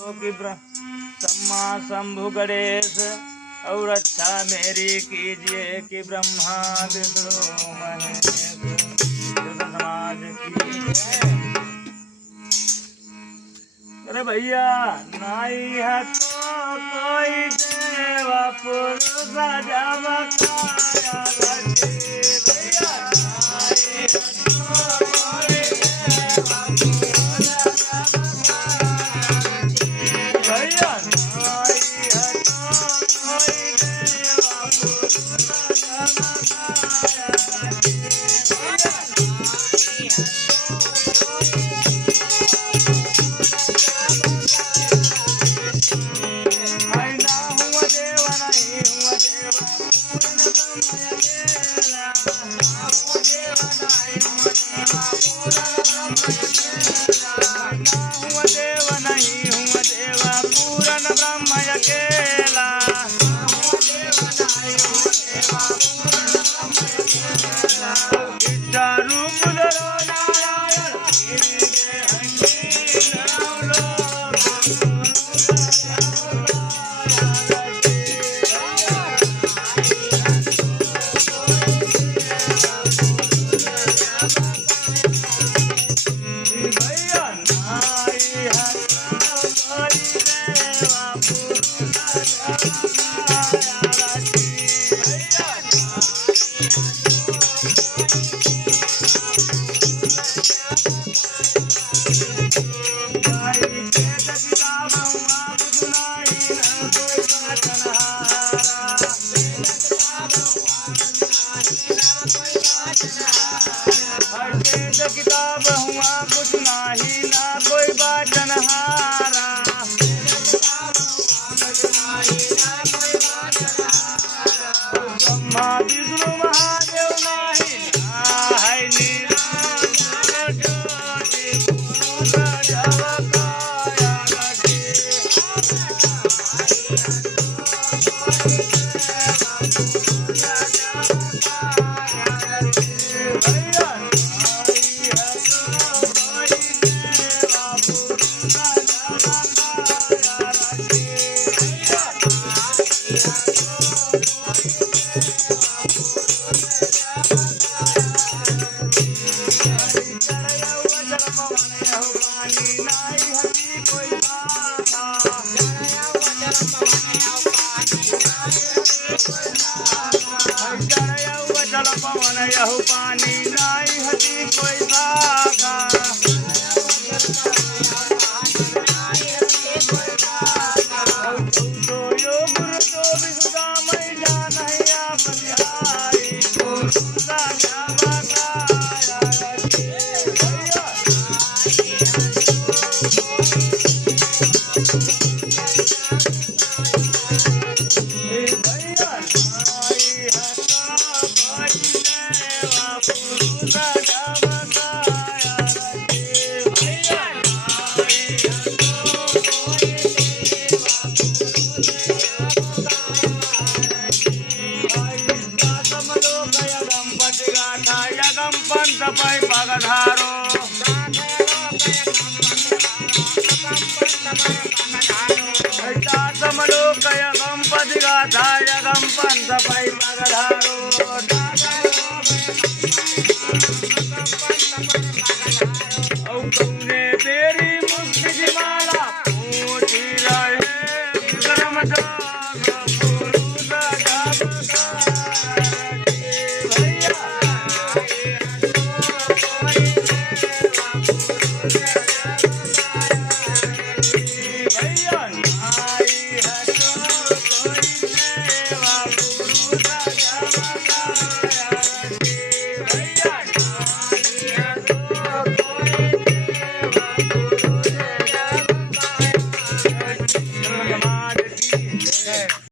कि सम्मा शंभु गणेश और अच्छा मेरी कीजिए कि ब्रह्मा विष्णु महेश समाज की। अरे भैया नाई है तो कोई देवा पुरुष जब काया लगे भैया नाई है तो कोई देवा पुरुष भैया नाई है तो कोई देवा पुरुष जब काया लगे भैया नाई है किताब हुआ कुछ नाही ना कोई बाचन हारा ब्रह्मा विष्णु महादेव नाही है नीरा ज्योति पुरुष जब काया लगे पवन यहु पानी नाई हती कोई भागा तो यो गुरु तो विसुदा मैं जानैया बलिहारी गुरु राजा बकाया भैया पंच पगधारो समलोकय गंपति गाथा यगम पंच